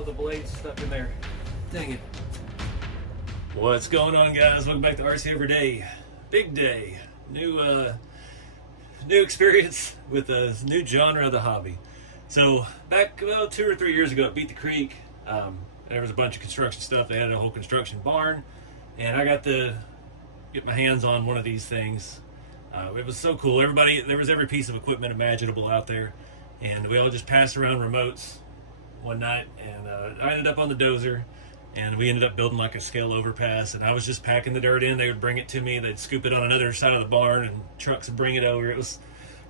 all the blades stuck in there. Dang it. What's going on, guys? Welcome back to RC4wd. Big day. New experience with a new genre of the hobby. So back about 2 or 3 years ago at Beat the Creek, there was a bunch of construction stuff. They had a whole construction barn, and I got to get my hands on one of these things. It was so cool. There was every piece of equipment imaginable out there, and we all just passed around remotes one night, and I ended up on the Dozer, and we ended up building like a scale overpass, and I was just packing the dirt in. They would bring it to me, they'd scoop it on another side of the barn, and trucks would bring it over. It was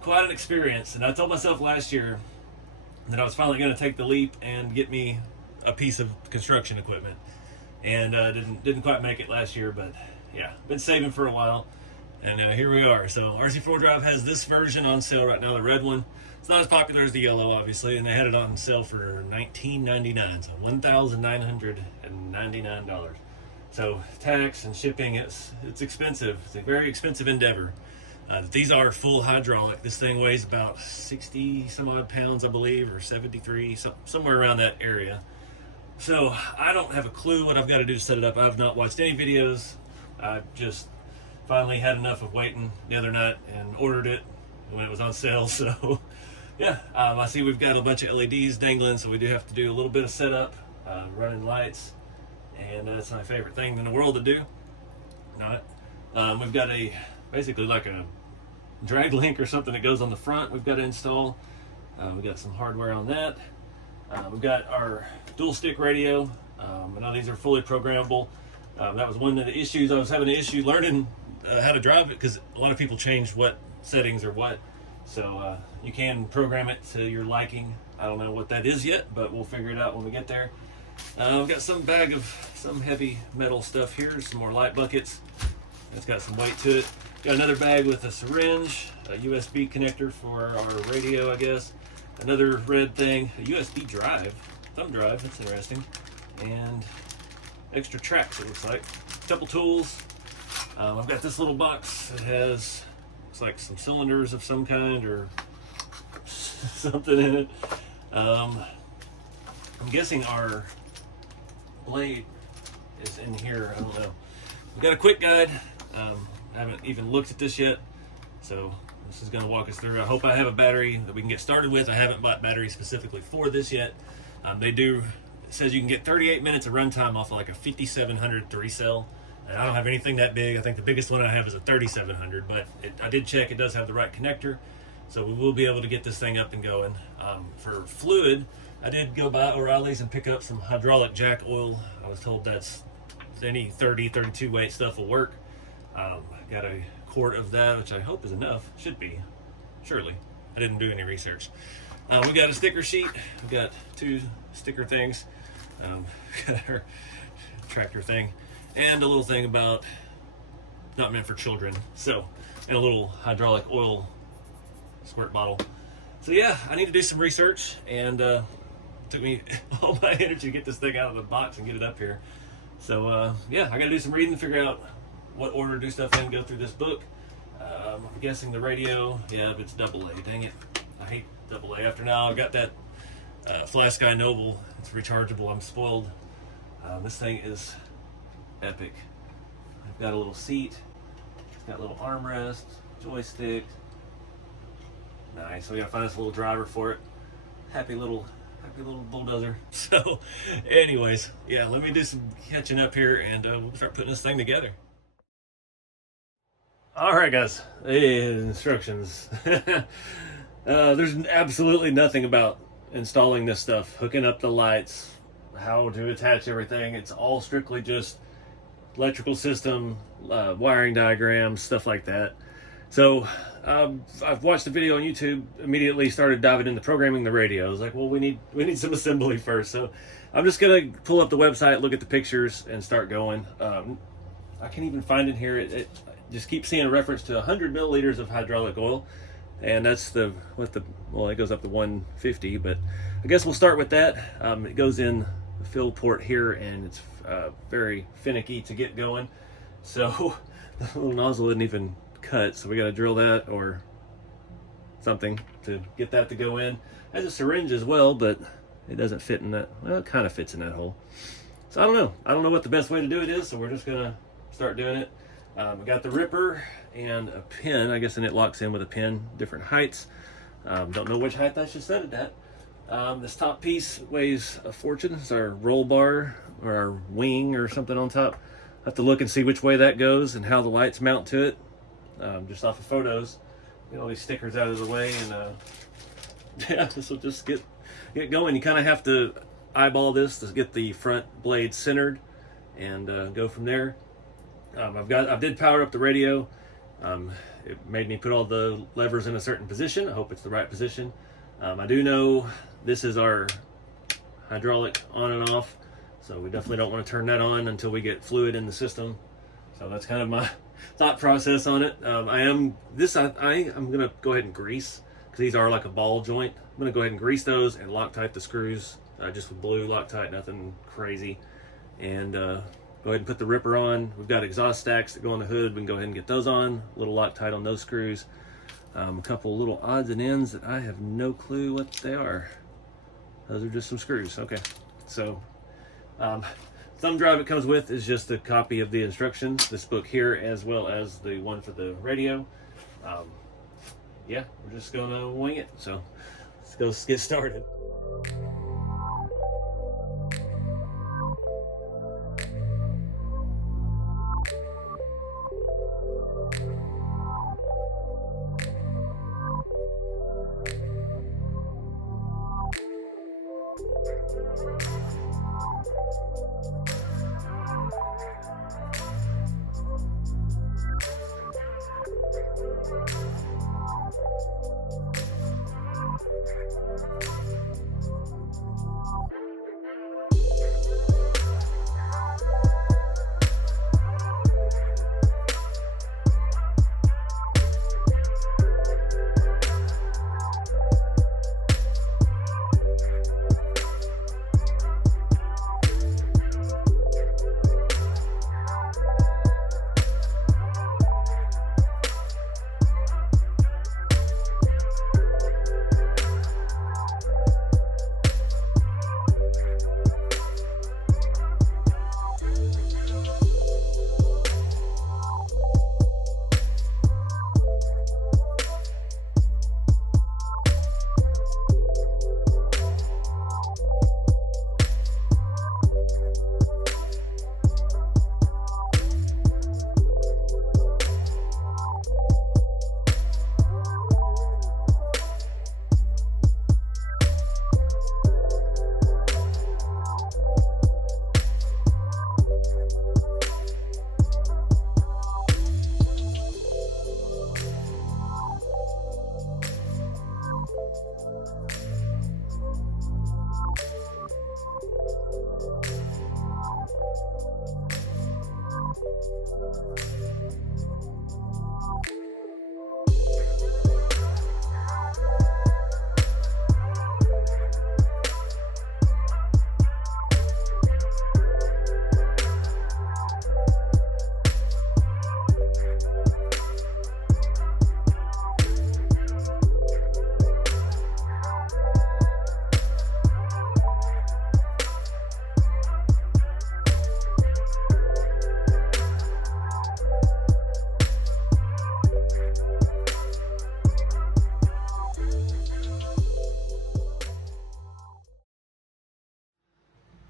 quite an experience, and I told myself last year that I was finally going to take the leap and get me a piece of construction equipment, and didn't quite make it last year, but yeah, been saving for a while, and here we are. So RC4wd has this version on sale right now, the red one. It's not as popular as the yellow, obviously, and they had it on sale for $19.99, so $1,999. So tax and shipping, it's expensive. It's a very expensive endeavor. These are full hydraulic. This thing weighs about 60 some odd pounds, I believe, or 73, somewhere around that area. So I don't have a clue what I've got to do to set it up. I've not watched any videos. I just finally had enough of waiting the other night and ordered it when it was on sale. So yeah, I see we've got a bunch of LEDs dangling, so we do have to do a little bit of setup, running lights, and that's my favorite thing in the world to do. We've got basically like a drag link or something that goes on the front we've got to install. We've got some hardware on that. We've got our dual stick radio. I know these are fully programmable. That was one of the issues. I was having an issue learning how to drive it because a lot of people change what settings or what. So you can program it to your liking. I don't know what that is yet, but we'll figure it out when we get there. We've got some bag of some heavy metal stuff here, some more light buckets. It's got some weight to it. Got another bag with a syringe, a USB connector for our radio, I guess. Another red thing, a USB drive, thumb drive, that's interesting. And extra tracks, it looks like. A couple tools. I've got this little box that has, looks like some cylinders of some kind or something in it. I'm guessing our blade is in here, I don't know. We've got a quick guide. I haven't even looked at this yet, so this is going to walk us through. I hope I have a battery that we can get started with. I haven't bought batteries specifically for this yet. It says you can get 38 minutes of runtime off of like a 5700 3-cell. And I don't have anything that big. I think the biggest one I have is a 3700, but I did check it does have the right connector, so we will be able to get this thing up and going. For fluid, I did go by O'Reilly's and pick up some hydraulic jack oil. I was told that's any 32 weight stuff will work. Got a quart of that, which I hope is enough. Should be, surely. I didn't do any research. We got a sticker sheet. We got 2 sticker things. Got our tractor thing, and a little thing about not meant for children. So, and a little hydraulic oil squirt bottle. So yeah, I need to do some research, and took me all my energy to get this thing out of the box and get it up here. So yeah, I gotta do some reading to figure out what order to do stuff in, go through this book. I'm guessing the radio, yeah, but it's AA, dang it. I hate AA. After now, I've got that Fly Sky Noble, it's rechargeable, I'm spoiled. This thing is epic. I've got a little seat, it's got a little armrest, joystick. Nice, so we gotta find this little driver for it. Happy little bulldozer. So anyways, yeah, let me do some catching up here, and we'll start putting this thing together. All right, guys, instructions. There's absolutely nothing about installing this stuff, hooking up the lights, how to attach everything. It's all strictly just electrical system, wiring diagrams, stuff like that. So I've watched the video on YouTube, immediately started diving into programming the radio. I was like, well, we need some assembly first. So I'm just gonna pull up the website, look at the pictures, and start going. I can't even find in here, it just keeps seeing a reference to 100 milliliters of hydraulic oil, and that's well, it goes up to 150, but I guess we'll start with that. It goes in the fill port here, and it's very finicky to get going. So the little nozzle didn't even cut, so we got to drill that or something to get that to go in. Has a syringe as well, but it doesn't fit in that, well, it kind of fits in that hole. So I don't know what the best way to do it is, so we're just gonna start doing it. We got the ripper and a pin, I guess, and it locks in with a pin, different heights. Don't know which height I should set it at. This top piece weighs a fortune. It's our roll bar or our wing or something on top. I have to look and see which way that goes and how the lights mount to it. Just off of photos, get all these stickers out of the way, and yeah, this will just get going. You kind of have to eyeball this to get the front blade centered, and go from there. I did power up the radio. It made me put all the levers in a certain position. I hope it's the right position. I do know this is our hydraulic on and off, so we definitely don't want to turn that on until we get fluid in the system. So that's kind of my thought process on it. I'm gonna go ahead and grease, because these are like a ball joint. I'm gonna go ahead and grease those and Loctite the screws, just with blue Loctite, nothing crazy. And go ahead and put the ripper on. We've got exhaust stacks that go on the hood. We can go ahead and get those on. A little Loctite on those screws. A couple little odds and ends that I have no clue what they are. Those are just some screws. Okay, so thumb drive it comes with is just a copy of the instructions, this book here, as well as the one for the radio. Yeah, we're just gonna wing it. So let's go get started.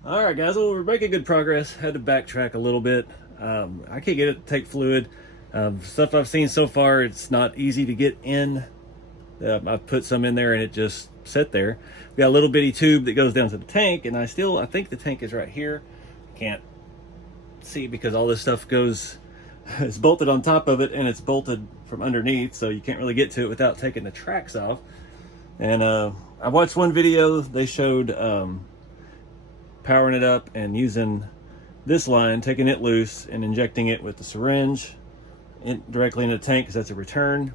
All right, guys, well, we're making good progress. Had to backtrack a little bit. I can't get it to take fluid. Stuff I've seen so far, it's not easy to get in. I've put some in there and it just sat there. We got a little bitty tube that goes down to the tank, and I think the tank is right here. Can't see because all this stuff it's bolted on top of it, and it's bolted from underneath, so you can't really get to it without taking the tracks off. And I watched one video. They showed powering it up and using this line, taking it loose and injecting it with the syringe directly into the tank, because that's a return.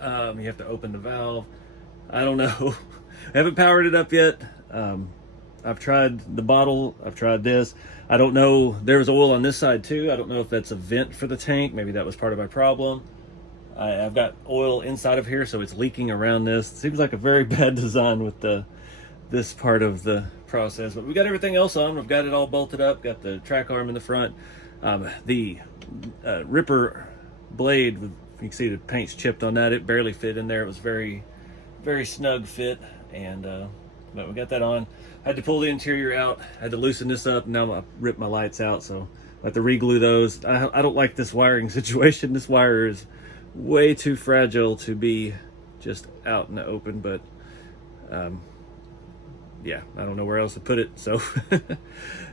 You have to open the valve. I don't know. I haven't powered it up yet. I've tried the bottle. I've tried this. I don't know. There's oil on this side too. I don't know if that's a vent for the tank. Maybe that was part of my problem. I've got oil inside of here, so it's leaking around this. It seems like a very bad design with the this part of the process. But we got everything else on. We've got it all bolted up. Got the track arm in the front. The ripper blade, you can see the paint's chipped on that. It barely fit in there. It was very snug fit, and but we got that on. I had to pull the interior out. I had to loosen this up. Now I ripped my lights out, so I have to re-glue those. I don't like this wiring situation. This wire is way too fragile to be just out in the open, but yeah, I don't know where else to put it, so it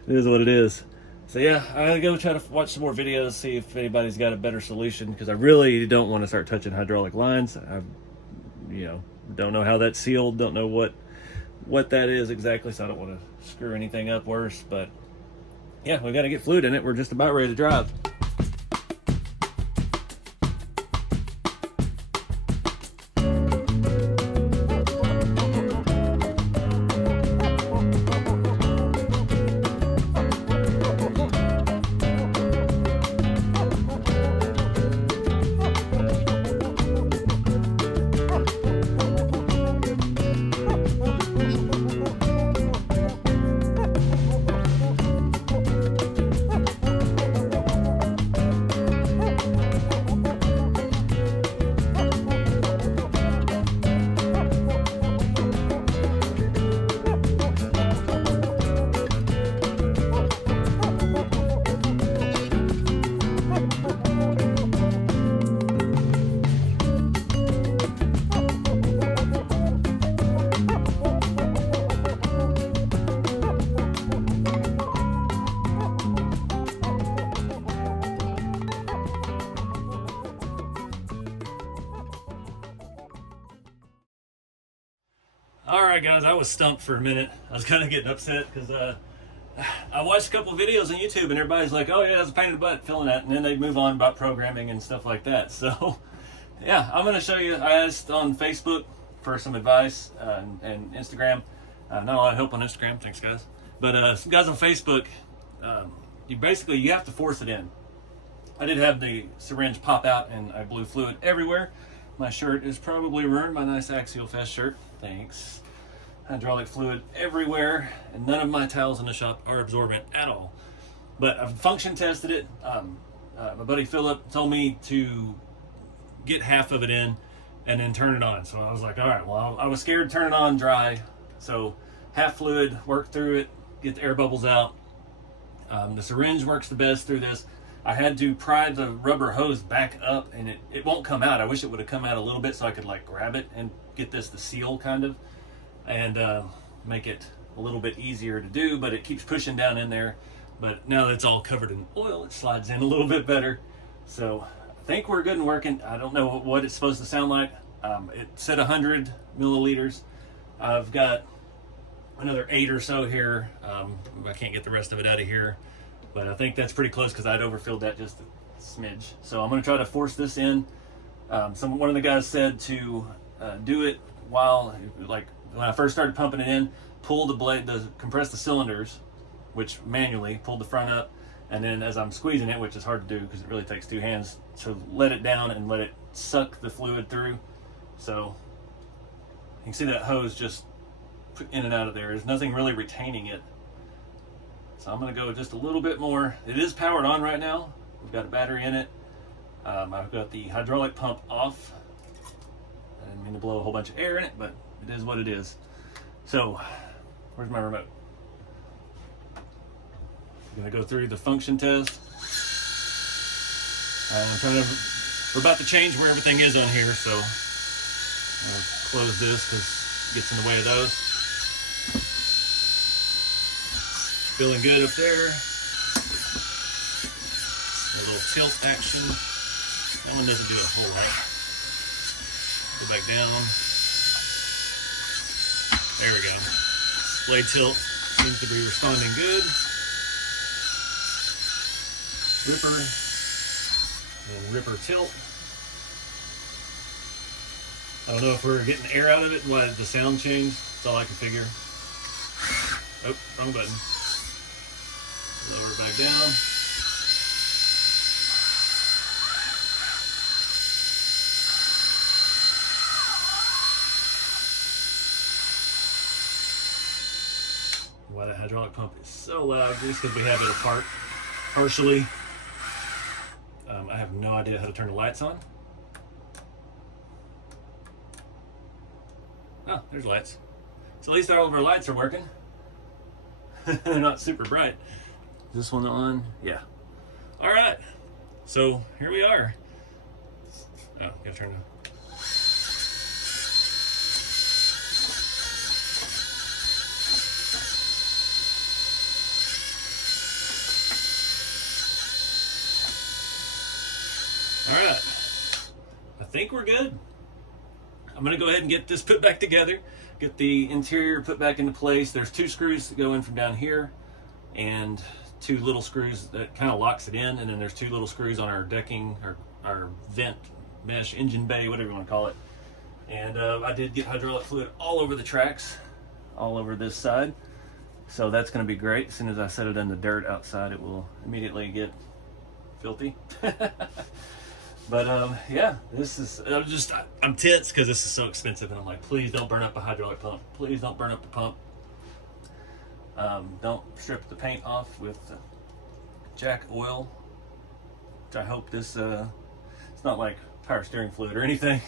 is what it is. So yeah, I'm gonna go try to watch some more videos, see if anybody's got a better solution, because I really don't want to start touching hydraulic lines. I, don't know how that's sealed, don't know what that is exactly, so I don't want to screw anything up worse. But yeah, we got to get fluid in it. We're just about ready to drive. Alright guys, I was stumped for a minute. I was kind of getting upset because I watched a couple of videos on YouTube and everybody's like, oh yeah, that's a pain in the butt filling that, and then they move on about programming and stuff like that. So yeah, I'm going to show you. I asked on Facebook for some advice and Instagram. Not a lot of help on Instagram, thanks guys. But some guys on Facebook, you have to force it in. I did have the syringe pop out and I blew fluid everywhere. My shirt is probably ruined, my nice Axial Fest shirt. Thanks. Hydraulic fluid everywhere, and none of my towels in the shop are absorbent at all. But I've function tested it. My buddy Philip told me to get half of it in and then turn it on. So I was like, all right, well, I was scared to turn it on dry. So half fluid, work through it, get the air bubbles out. The syringe works the best through this. I had to pry the rubber hose back up and it won't come out. I wish it would have come out a little bit so I could like grab it and get this to seal kind of, and make it a little bit easier to do, but it keeps pushing down in there. But now that it's all covered in oil, it slides in a little bit better. So I think we're good and working. I don't know what it's supposed to sound like. It said 100 milliliters. I've got another 8 or so here. I can't get the rest of it out of here, but I think that's pretty close because I'd overfilled that just a smidge. So I'm going to try to force this in. One of the guys said to do it while, like when I first started pumping it in, pull the blade, compress the cylinders, which manually pulled the front up, and then as I'm squeezing it, which is hard to do because it really takes 2 hands, to let it down and let it suck the fluid through. So you can see that hose just in and out of there. There's nothing really retaining it. So I'm going to go just a little bit more. It is powered on right now. We've got a battery in it. I've got the hydraulic pump off. I didn't mean to blow a whole bunch of air in it, but it is what it is. So, where's my remote? I'm going to go through the function test. We're about to change where everything is on here, so I'll close this because it gets in the way of those. Feeling good up there. A little tilt action. That one doesn't do a whole lot. Go back down. There we go. Blade tilt seems to be responding good. Ripper and ripper tilt. I don't know if we're getting air out of it and why the sound changed. That's all I can figure. Oh, wrong button. Lower it back down. why the hydraulic pump is so loud, just because we have it apart partially. I have no idea how to turn the lights on. Oh, there's lights. So at least all of our lights are working. They're not super bright. Is this one on? Yeah. All right. So here we are. Oh, gotta turn it. All right. I think we're good. I'm gonna go ahead and get this put back together, get the interior put back into place. There's 2 screws that go in from down here and 2 little screws that kind of locks it in, and then there's 2 little screws on our decking, our vent mesh, engine bay, whatever you want to call it. And I did get hydraulic fluid all over the tracks, all over this side, so that's going to be great. As soon as I set it in the dirt outside, it will immediately get filthy. But yeah, this is, I'm tense because this is so expensive, and I'm like, please don't burn up a hydraulic pump. Please don't burn up the pump. Don't strip the paint off with jack oil. I hope this, it's not like power steering fluid or anything.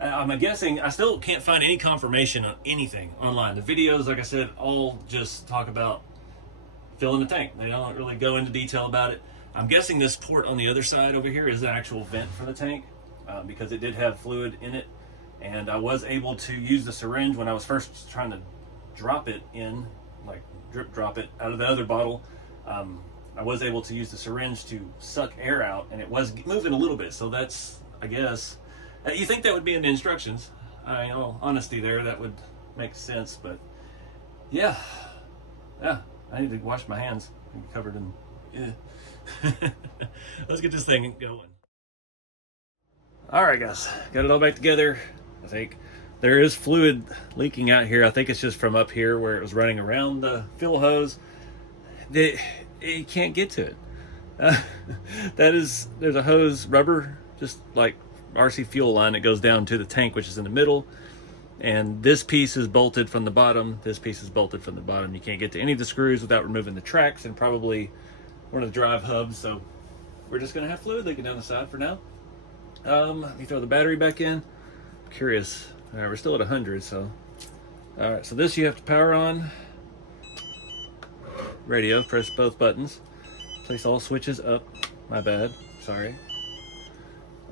I'm guessing, I still can't find any confirmation on anything online. The videos, like I said, all just talk about filling the tank. They don't really go into detail about it. I'm guessing this port on the other side over here is the actual vent for the tank, because it did have fluid in it. And I was able to use the syringe when I was first trying to drop it in, like drip drop it out of the other bottle. I was able to use the syringe to suck air out, and it was moving a little bit. So that's, I guess, you think that would be in the instructions. I know, honesty there, that would make sense. But yeah, I need to wash my hands. I'm covered in, yeah. Let's get this thing going. All right, guys, got it all back together. I think there is fluid leaking out here. I think it's just from up here where it was running around the fuel hose. It can't get to it. There's a hose, rubber, just like RC fuel line that goes down to the tank, which is in the middle. And this piece is bolted from the bottom. This piece is bolted from the bottom. You can't get to any of the screws without removing the tracks and probably one of the drive hubs. So we're just gonna have fluid leaking down the side for now. Let me throw the battery back in. I'm curious. All right, we're still at 100, so. All right, so this you have to power on. Radio, press both buttons. Place all switches up. My bad, sorry.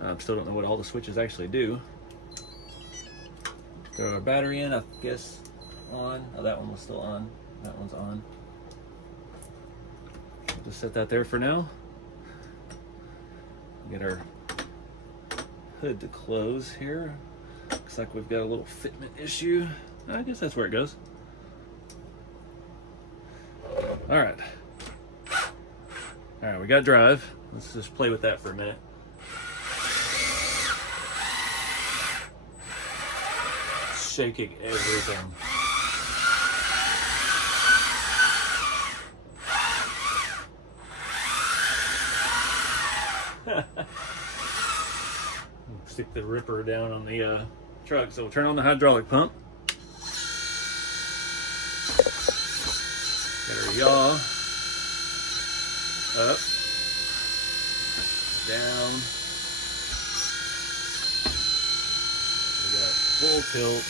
I still don't know what all the switches actually do. Throw our battery in, I guess, on. Oh, that one was still on. That one's on. Just set that there for now. Get our hood to close here. Looks like we've got a little fitment issue. I guess that's where it goes. All right. All right, we got drive. Let's just play with that for a minute. Shaking everything. Stick the ripper down on the truck. So we'll turn on the hydraulic pump. Got our yaw up, down. We got full tilt,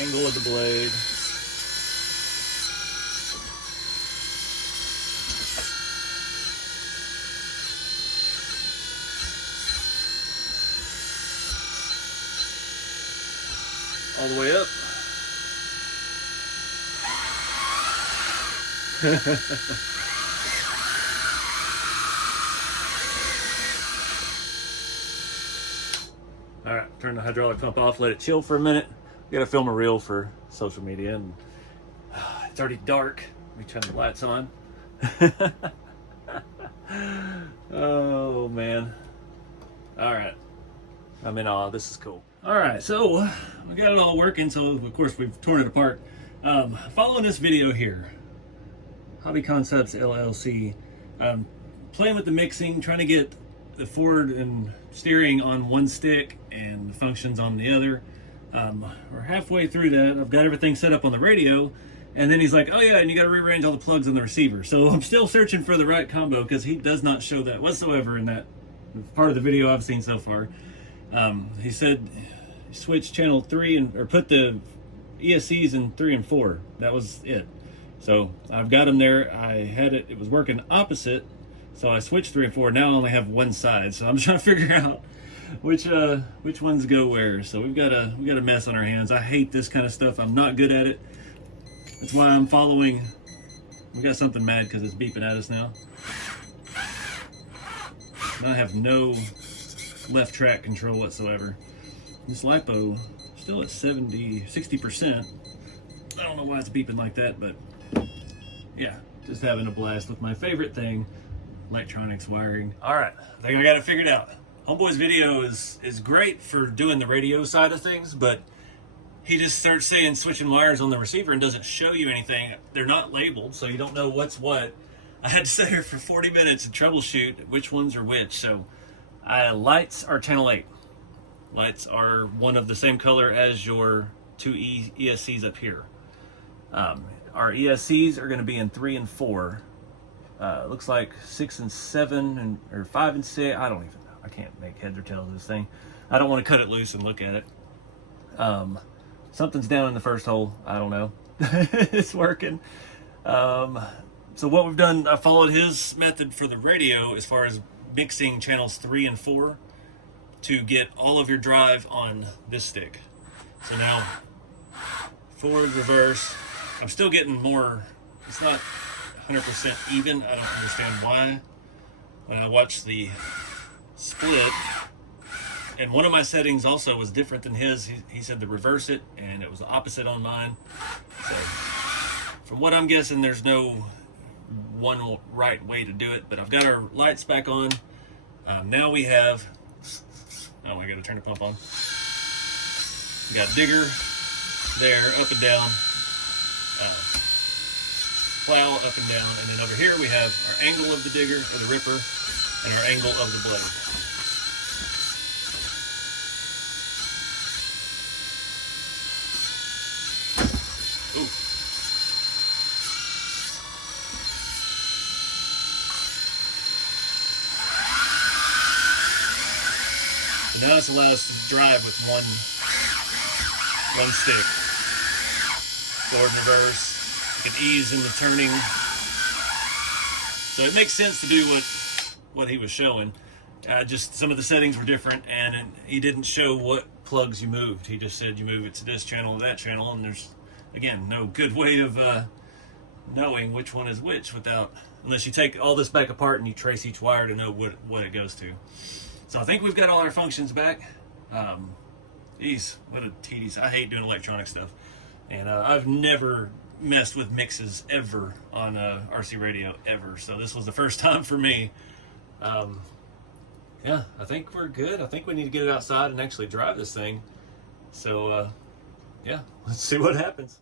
angle of the blade. All the way up. All right, turn the hydraulic pump off, let it chill for a minute. We gotta film a reel for social media, and it's already dark. Let me turn the lights on. Oh man. All right, I'm in awe. This is cool. All right, so we got it all working. So of course we've torn it apart. Following this video here, Hobby Concepts LLC, playing with the mixing, trying to get the forward and steering on one stick and the functions on the other. We're halfway through that. I've got everything set up on the radio, and then he's like, oh yeah, and you got to rearrange all the plugs in the receiver. So I'm still searching for the right combo because he does not show that whatsoever in that part of the video I've seen so far. He said switch channel 3 or put the ESCs in 3 and 4. That was it. So I've got them there. I had it was working opposite, so I switched 3 and 4. Now I only have one side, so I'm trying to figure out which ones go where. So we've got a mess on our hands. I hate this kind of stuff. I'm not good at it. That's why I'm following. We got something mad because it's beeping at us now. I have no left track control whatsoever. This lipo still at 60%. I don't know why it's beeping like that, but yeah, just having a blast with my favorite thing, electronics wiring. All right, I think I got it figured out. Homeboy's video is great for doing the radio side of things, but he just starts saying switching wires on the receiver and doesn't show you anything. They're not labeled, so you don't know what's what. I had to sit here for 40 minutes and troubleshoot which ones are which. So lights are channel 8. Lights are one of the same color as your two ESCs up here. Our ESCs are going to be in 3 and 4. Looks like 6 and 7 or 5 and 6. I don't even know. I can't make heads or tails of this thing. I don't want to cut it loose and look at it. Something's down in the first hole. I don't know. It's working. So what we've done, I followed his method for the radio as far as mixing channels 3 and 4 to get all of your drive on this stick. So now, forward, reverse. I'm still getting more, it's not 100% even. I don't understand why. When I watch the split, and one of my settings also was different than his. He said to reverse it, and it was the opposite on mine. So, from what I'm guessing, there's no one right way to do it, but I've got our lights back on. Now we have, oh, I gotta turn the pump on. We got digger there, up and down, plow up and down, and then over here we have our angle of the digger, or the ripper, and our angle of the blade. Ooh. So now this allows us to drive with one stick. Forward and reverse. You can ease in the turning. So it makes sense to do what he was showing. Just some of the settings were different, and he didn't show what plugs you moved. He just said you move it to this channel or that channel, and there's, again, no good way of knowing which one is which unless you take all this back apart and you trace each wire to know what it goes to. So I think we've got all our functions back. Geez, what a tedious. I hate doing electronic stuff. And I've never messed with mixes ever on RC radio, ever. So this was the first time for me. Yeah, I think we're good. I think we need to get it outside and actually drive this thing. So, yeah, let's see what happens.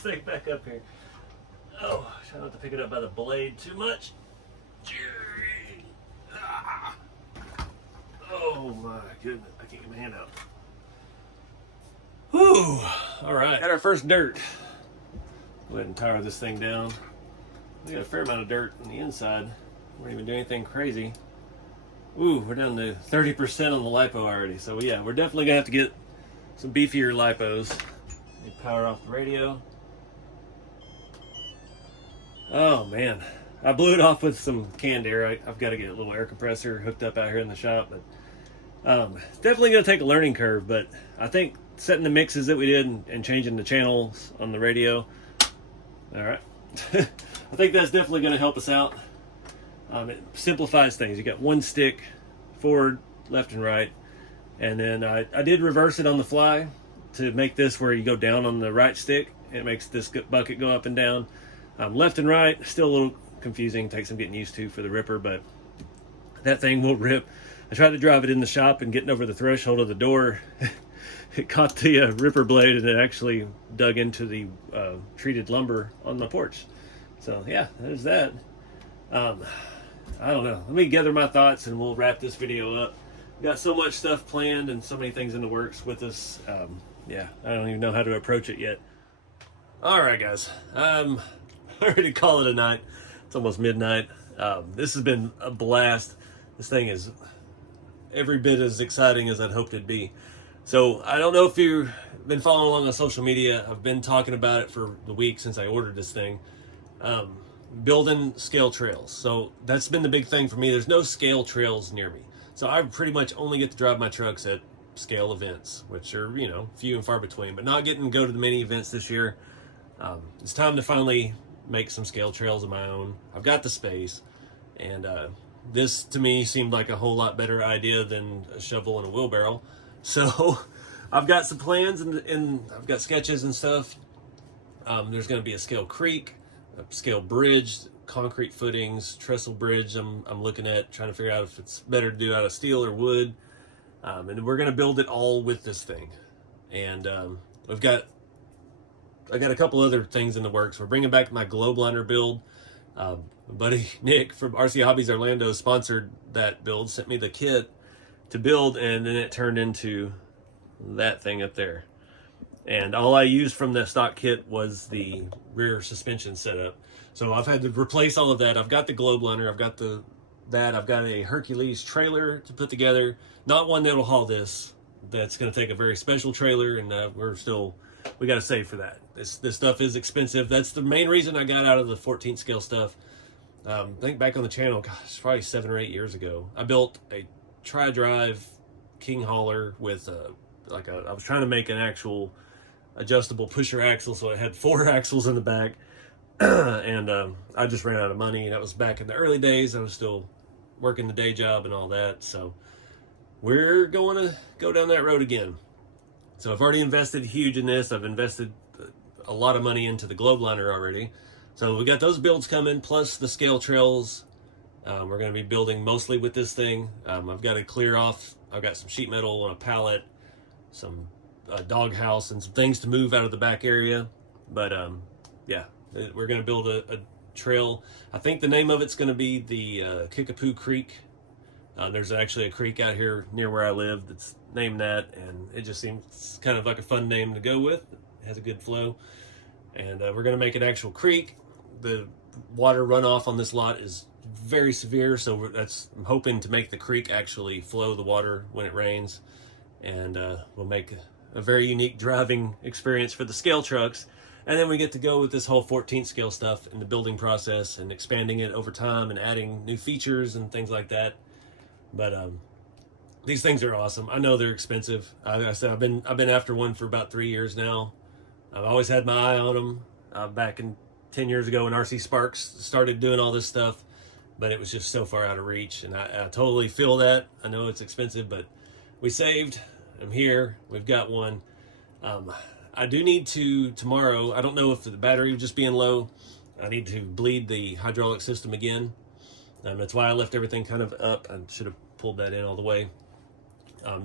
thing back up here. Oh, try not to pick it up by the blade too much. Ah. Oh my goodness, I can't get my hand out. Whew, all right, got our first dirt. Go ahead and power this thing down. We got a fair amount of dirt on the inside. We don't even do anything crazy. Ooh, we're down to 30% on the lipo already. So yeah, we're definitely gonna have to get some beefier lipos. Let me power off the radio. Oh man, I blew it off with some canned air. I've got to get a little air compressor hooked up out here in the shop, but it's definitely going to take a learning curve. But I think setting the mixes that we did and changing the channels on the radio, all right, I think that's definitely going to help us out. It simplifies things. You got one stick, forward, left, and right, and then I did reverse it on the fly to make this where you go down on the right stick. It makes this bucket go up and down. Left and right, still a little confusing, takes some getting used to for the ripper, but that thing will rip. I tried to drive it in the shop and getting over the threshold of the door, it caught the ripper blade and it actually dug into the treated lumber on my porch. So yeah, there's that. I don't know. Let me gather my thoughts and we'll wrap this video up. We've got so much stuff planned and so many things in the works with us. Yeah, I don't even know how to approach it yet. All right, guys. I'm ready to call it a night. It's almost midnight. This has been a blast. This thing is every bit as exciting as I'd hoped it'd be. So I don't know if you've been following along on social media. I've been talking about it for the week since I ordered this thing. Building scale trails. So that's been the big thing for me. There's no scale trails near me. So I pretty much only get to drive my trucks at scale events, which are, you know, few and far between, but not getting to go to the many events this year. It's time to finally make some scale trails of my own. I've got the space, and this to me seemed like a whole lot better idea than a shovel and a wheelbarrow. So I've got some plans and I've got sketches and stuff. There's going to be a scale creek, a scale bridge, concrete footings, trestle bridge. I'm looking at trying to figure out if it's better to do out of steel or wood. And we're going to build it all with this thing. And I got a couple other things in the works. We're bringing back my globe liner build. My buddy Nick from RC Hobbies Orlando sponsored that build, sent me the kit to build, and then it turned into that thing up there. And all I used from the stock kit was the rear suspension setup. So I've had to replace all of that. I've got the globe liner, I've got I've got a Hercules trailer to put together. Not one that'll haul this. That's going to take a very special trailer, and we got to save for that. This stuff is expensive. That's the main reason I got out of the 14th scale stuff. I think back on the channel, gosh, probably 7 or 8 years ago, I built a tri-drive king hauler with I was trying to make an actual adjustable pusher axle, so it had 4 axles in the back. And I just ran out of money. That was back in the early days. I was still working the day job and all that. So we're going to go down that road again. So I've already invested huge in this. I've invested a lot of money into the globe liner already. So we got those builds coming, plus the scale trails. We're going to be building mostly with this thing. I've got to clear off. I've got some sheet metal on a pallet, some dog house, and some things to move out of the back area. But yeah, we're going to build a trail. I think the name of it's going to be the Kickapoo Creek. There's actually a creek out here near where I live that's named that, and it just seems kind of like a fun name to go with. It has a good flow, and we're going to make an actual creek. The water runoff on this lot is very severe, so I'm hoping to make the creek actually flow the water when it rains, and we'll make a very unique driving experience for the scale trucks. And then we get to go with this whole 14th scale stuff in the building process and expanding it over time and adding new features and things like that. But these things are awesome. I know they're expensive. Like I said, I've been after one for about 3 years now. I've always had my eye on them. Back in 10 years ago when RC Sparks started doing all this stuff, but it was just so far out of reach. And I totally feel that. I know it's expensive, but we saved. I'm here. We've got one. I do need to tomorrow. I don't know if the battery was just being low. I need to bleed the hydraulic system again. That's why I left everything kind of up. I should have pulled that in all the way.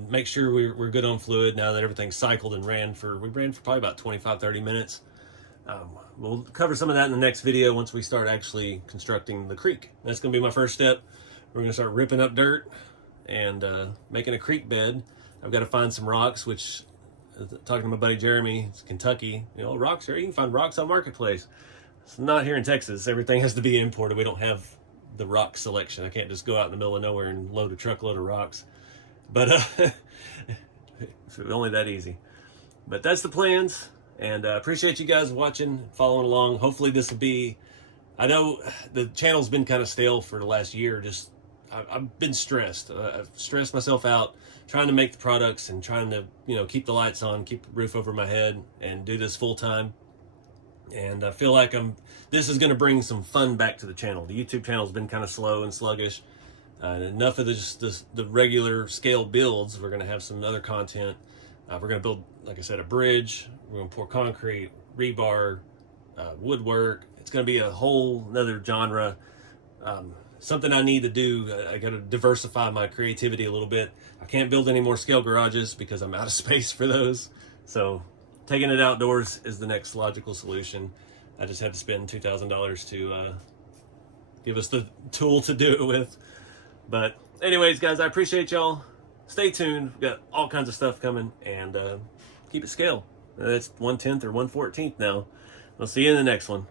Make sure we're good on fluid now that everything's cycled and we ran for probably about 25-30 minutes. We'll cover some of that in the next video once we start actually constructing the creek. That's going to be my first step. We're going to start ripping up dirt and making a creek bed. I've got to find some rocks, which, talking to my buddy Jeremy, it's Kentucky, you know, rocks here, you can find rocks on Marketplace. It's not here in Texas. Everything has to be imported. We don't have the rock selection. I can't just go out in the middle of nowhere and load a truckload of rocks. But if it was only that easy. But that's the plans, and I appreciate you guys watching, following along. Hopefully this will be, I know the channel's been kind of stale for the last year. Just I've been stressed. I've stressed myself out trying to make the products and trying to, you know, keep the lights on, keep the roof over my head, and do this full time. And I feel like this is going to bring some fun back to the channel. The YouTube channel has been kind of slow and sluggish. Enough of the regular scale builds. We're going to have some other content. We're going to build, like I said, a bridge. We're going to pour concrete, rebar, woodwork. It's going to be a whole another genre. Something I need to do. I got to diversify my creativity a little bit. I can't build any more scale garages because I'm out of space for those. So taking it outdoors is the next logical solution. I just had to spend $2,000 to give us the tool to do it with. But anyways, guys, I appreciate y'all. Stay tuned. We've got all kinds of stuff coming, and keep it scale. That's 1/10 or 1/14 now. We'll see you in the next one.